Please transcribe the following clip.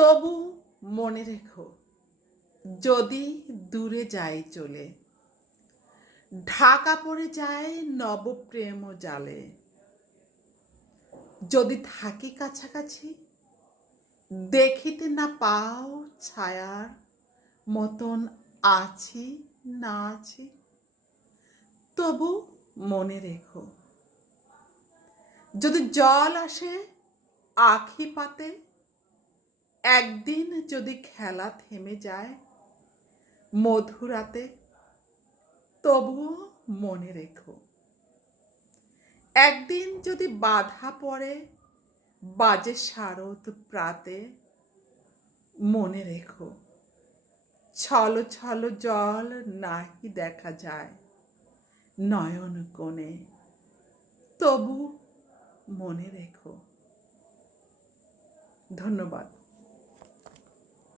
তবু মনে রেখো, যদি দূরে যাই চলে, ঢাকা পড়ে যায় নবপ্রেম জালে। যদি থাকি কাছাকাছি, দেখিতে না পাও ছায়ার মতন আছি না আছি, তবু মনে রেখো। যদি জল আসে আখি পাতে, একদিন যদি খেলা থেমে যায় মধুরাতে, তবুও মনে রেখো। একদিন যদি বাধা পড়ে বাজে শারদ প্রাতে, মনে রেখো। ছল ছল জল নাহি দেখা যায় নয়ন কোণে, তবু মনে রেখো। ধন্যবাদ।